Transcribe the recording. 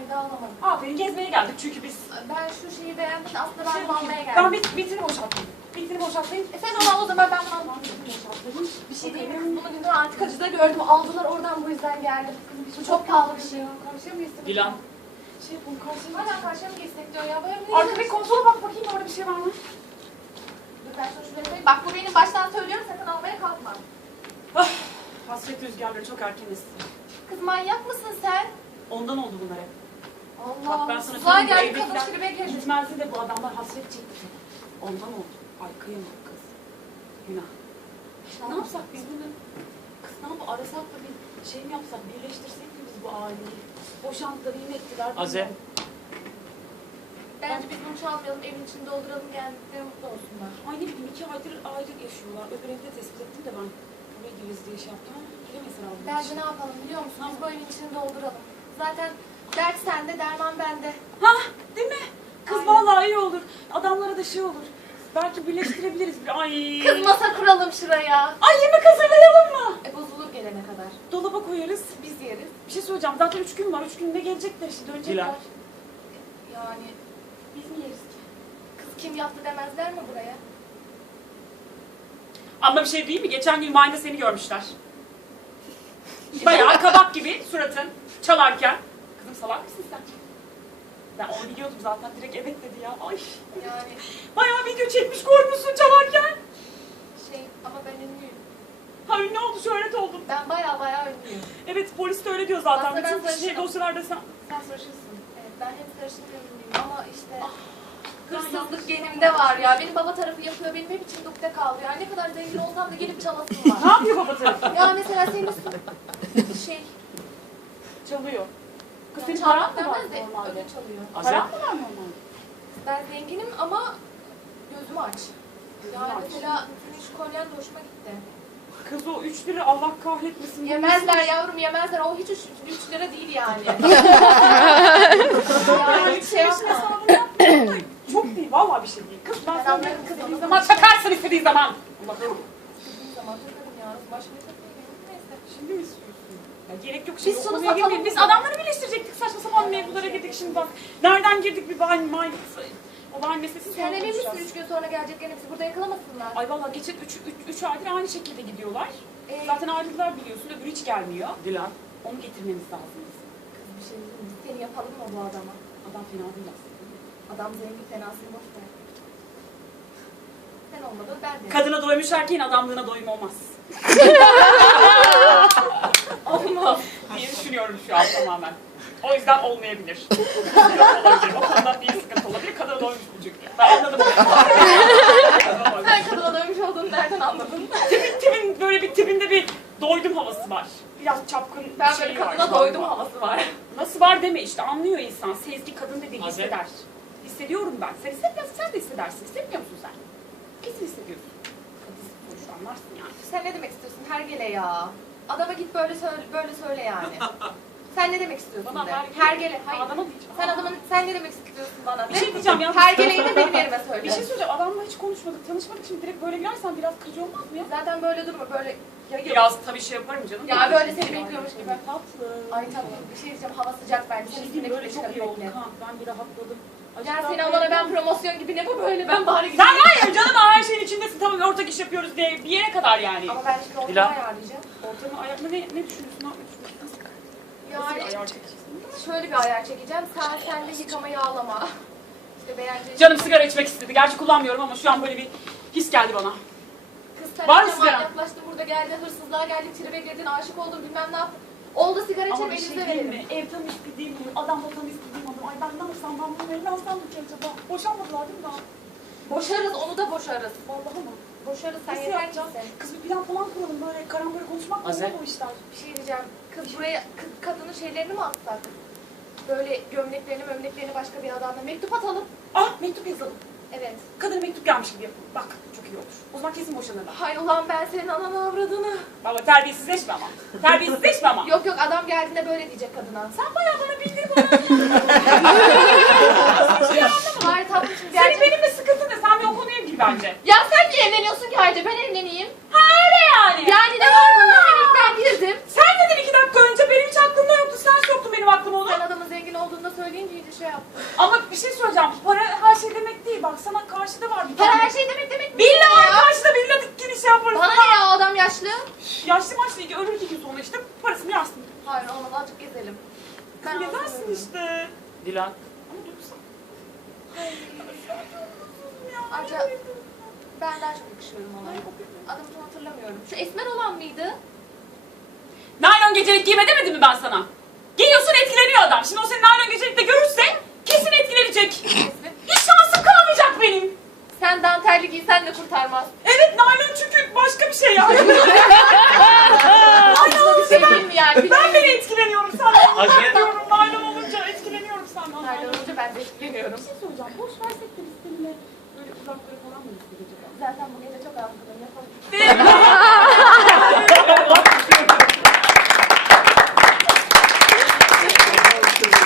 daha alamadım. Aferin, gezmeye geldik çünkü biz. Ben şu şeyi beğendim. Aslında ben bunu almaya Ben geldim. vitrini boşaltayım. Vitrini boşaltayım. Sen onu al o zaman, ben bunu almam. Boşaltayım. Bir şey değil mi? Bunu günden antikacıda gördüm. Aldılar oradan, bu yüzden geldim. Bu çok pahalı bir şey. Karşıya mı geçsek? Dilan. Şey yapalım, karşıya mı Hala geçsek? karşıya mı geçsek diyor ya. Böyle bir Arkadaki konsola bak bakayım, orada bir şey var mı? Dur ben şunu şuraya koyayım. Bak bu benim baştan söylüyorum, sakın almaya kalkma. Ah, hasret rüzgarları çok erken esti. Kız manyak mısın sen? Ondan oldu bunlar hep. Allah. Bak ben sana Sular söyleyeyim, geldi, bu kadın evdekiler şiribe girdi. gitmezdi de bu adamlar hasret çekti. Ondan oldu. Ay kıyamam kız. Günah. Ne yapsak biz bunu? Kız ne yapalım? Arasak da bir şey mi yapsak? Birleştirsek mi biz bu aileyi? Boşandılar, iyi mi ettiler? Azem. Bence biz bunu çalmayalım, evin içini dolduralım, geldikleri mutlu olsunlar. Ay ne bileyim, 2 aydır ayrı yaşıyorlar. Öbür evde tespit ettim de ben buraya giriz diye şey yaptım ama giremesin aldım. Bence ne yapalım biliyor musun? Biz bu evin içini dolduralım. Zaten dert sende, derman bende. Hah, değil mi? Kız Aynen. vallahi iyi olur. Adamlara da şey olur. Belki birleştirebiliriz. Ay. Kız masa kuralım şuraya. Ay yemek hazırlayalım mı? Bozulur gelene kadar. Dolaba koyarız. Biz yeriz. Bir şey söyleyeceğim. Zaten 3 gün var. 3 günde gelecekler işte. Dönecekler. Dilan. Yani Biz mi yeriz ki? kız kim yaptı demezler mi buraya? Ama bir şey değil mi? Geçen gün Vine'da seni görmüşler. Bayağı kabak gibi suratın çalarken. Kızım salak mısın sen? Ben onu biliyordum zaten. Direkt evet dedi ya. Ay. Yani Bayağı video çekmiş koymuşsun çalarken. ama ben ünlüyüm. Ha ünlü oldu, şöhret oldun. Ben baya ünlüyüm. Evet polis de öyle diyor zaten. Aslında ben Bütün şey sarışınım. dosyalarda sen sarışınsın. Evet ben hep sarışın ünlüyüm ama işte Ben hırsızlık genimde var ya. Benim baba tarafı yapıyor, benim hep içim dukte kaldı ya. Ne kadar zengin olsam da gelip çalasım Ne var. yapıyor baba tarafı? Ya mesela senin üstün şey, Çalıyor. Kız senin çalmak paran mı var demez de normalde? ödül çalıyor. Azem. Paran mı var normalde? Ben zenginim ama gözümü aç. Yani aç. mesela şu kolyen de hoşuma gitti. Kız o 3 lira Allah kahretmesin. Yemezler yavrum, yemezler. O hiç 3 lira değil yani. yani hiç şey yapma. hesabını yapmıyorum da çok değil. Vallahi bir şey değil. Kız ben Ben sana anlarım kız istediğin onu. zaman çakarsın istediğin zaman. Allah'ım. Bizim zaman takarım ya. Başka bir şey değil. Neyse. Şimdi mi istiyorsun? Ya gerek yok şimdi. Biz o şunu konuya satalım girmeyelim. Biz mı? adamları birleştirecektik. Saçma sapan mevzulara girdik şimdi bak. Nereden girdik bir vine o vine meselesi Sen sonra emin misin konuşacağız. 3 gün sonra geleceklerini bizi burada yakalamasınlar? Ay vallahi geçen 3 aydır aynı şekilde gidiyorlar. Zaten ayrıldılar biliyorsun. Öbürü hiç gelmiyor. Dilan. Onu getirmemiz lazım bizim. Kız bir şey diyeyim mi? Seni yapalım mı bu adama? Adam fena değil aslında. Adam zengin, fenasını boş ver. Sen olmadın, ben de. Kadına doymuş erkeğin adamlığına doyum olmaz. Olmaz. diye düşünüyorum şu an tamamen. O yüzden olmayabilir. Olabilir. O konuda bir sıkıntı olabilir. Kadına doymuş bu çünkü. Ben anladım. Sen kadına dönmüş olduğunu nereden anladın? tipin böyle bir tipinde bir doydum havası var. Biraz çapkın Ben bir böyle şey var. kadına doydum havası var. Nasıl var deme işte anlıyor insan. Sezgi kadın dediği Azem. hisseder. Hissediyorum ben. Sen hissetmiyorsun, sen de hissedersin. Hissetmiyor musun sen? Kesin hissediyorsun. Kadın sonuçta anlarsın yani. Sen ne demek istiyorsun hergele ya? Adama git böyle söyle yani. Sen ne demek istiyorsun Bana de? hergele- Hergele. Hayır. Adama diyeceğim. Sen ne demek istiyorsun bana? Bir şey diyeceğim ya. Hergeleyi de benim yerime söyle. Bir şey söyleyeceğim. Adamla hiç konuşmadık, tanışmadık. Şimdi direkt böyle girersen biraz kırıcı olmaz mı ya? Zaten böyle durma böyle. Biraz tabii şey yaparım canım. Ya böyle seni bekliyormuş gibi. Tatlı. Ay tatlım bir şey diyeceğim, hava sıcak bence. Bir Sen şey üstüne diyeyim böyle gitme, çok iyi çıkarıp oldu. bekle. Kan ben bir rahatladım. Ya seni alana ben promosyon gibi, ne bu böyle, ben bari Sen gideyim. var ya canım her şeyin içindesin. Tamam ortak iş yapıyoruz diye bir yere kadar yani. Ama ben şimdi ortamı Dilan. ayarlayacağım. Ortamı ayakla ne düşünüyorsun? Ne yapmak istiyorsun? Nasıl bir Yani ayar çekeceksin? şöyle bir ayar çekeceğim. Sen de yıkama yağlama. İşte beğendiğin Canım sigara içmek istedi. Gerçi kullanmıyorum ama şu an böyle bir his geldi bana. kız sen Var mı iyice sigara? manyaklaştın, burada geldi hırsızlığa geldi, tribe girdin, aşık oldun, bilmem ne yaptın. Oldu sigara içelim, Ama bir şey elinize değil verelim. mi? Ev tam istediğim mi? Adam da tam istediğim adam. Ay ben ne yapsam, ben bunu eline alsam mı ki acaba? Boşanmadılar değil mi daha? Boşarız, onu da boşarız. Vallahi mı? Boşarız, sen Nasıl yeter yapacağız? misin? Kız bir plan falan kuralım böyle karambole konuşmak mı Azem. olur bu işler? Bir şey diyeceğim. Kız buraya kadının şeylerini mi atsak? Böyle gömleklerini başka bir adamla mektup atalım. Ah mektup yazalım. Evet. Kadına mektup gelmiş gibi yapalım. Bak çok iyi olur. O zaman kesin boşanırlar. Hay ulan ben senin ananı avradını. Baba terbiyesizleşme ama. Terbiyesizleşme ama. Yok yok, adam geldiğinde böyle diyecek kadına. Sen bayağı bana bildir bana. Hayır tatlım şimdi Senin gerçek. benimle sıkıntın ne? Sen bir o konuya gir bence. Ya sen niye evleniyorsun ki ayrıca, ben evleneyim. Ha öyle yani. Yani ne var bunda? Hem ilk ben girdim. Sen dedin 2 dakika önce benim hiç aklımda yoktu. Sen soktun benim aklıma onu. Sen adamın zengin olduğunu da Ama bir şey söyleyeceğim. Para her şey demek değil. Bak sana karşıda var bir Para tane. her şey demek Villa var karşıda, villa dükkanı şey yaparız. Bana ne ya, o adam yaşlı? Yaşlı maçlı ölür 2 gün sonra işte parasını yarsın. Hayır, olmaz, azıcık gezelim. Ben Gezersin anlamıyorum. işte. Dilan. Ama duygusal. Ayrıca ben daha çok yakışıyorum ona. Adını hatırlamıyorum. Şu esmer olan mıydı? Naylon gecelik giyme demedim mi ben sana? Giyiyorsun etkileniyor adam. Şimdi o seni naylon gecelikte görürse kesin etkilenecek. Hiç şansım kalmayacak benim. Sen dantelli giysen de kurtarmaz. Evet naylon çünkü başka bir şey yani. Aslında bir şey değil mi yani? Ben bile etkileniyorum senden. Acı. Diyorum naylon olunca etkileniyorum senden. Nerede olunca ben de etkileniyorum. Bir şey soracağım. Boş versek de biz seninle böyle uzaklara falan mı gitsek acaba? Zaten bu gece çok azgınım.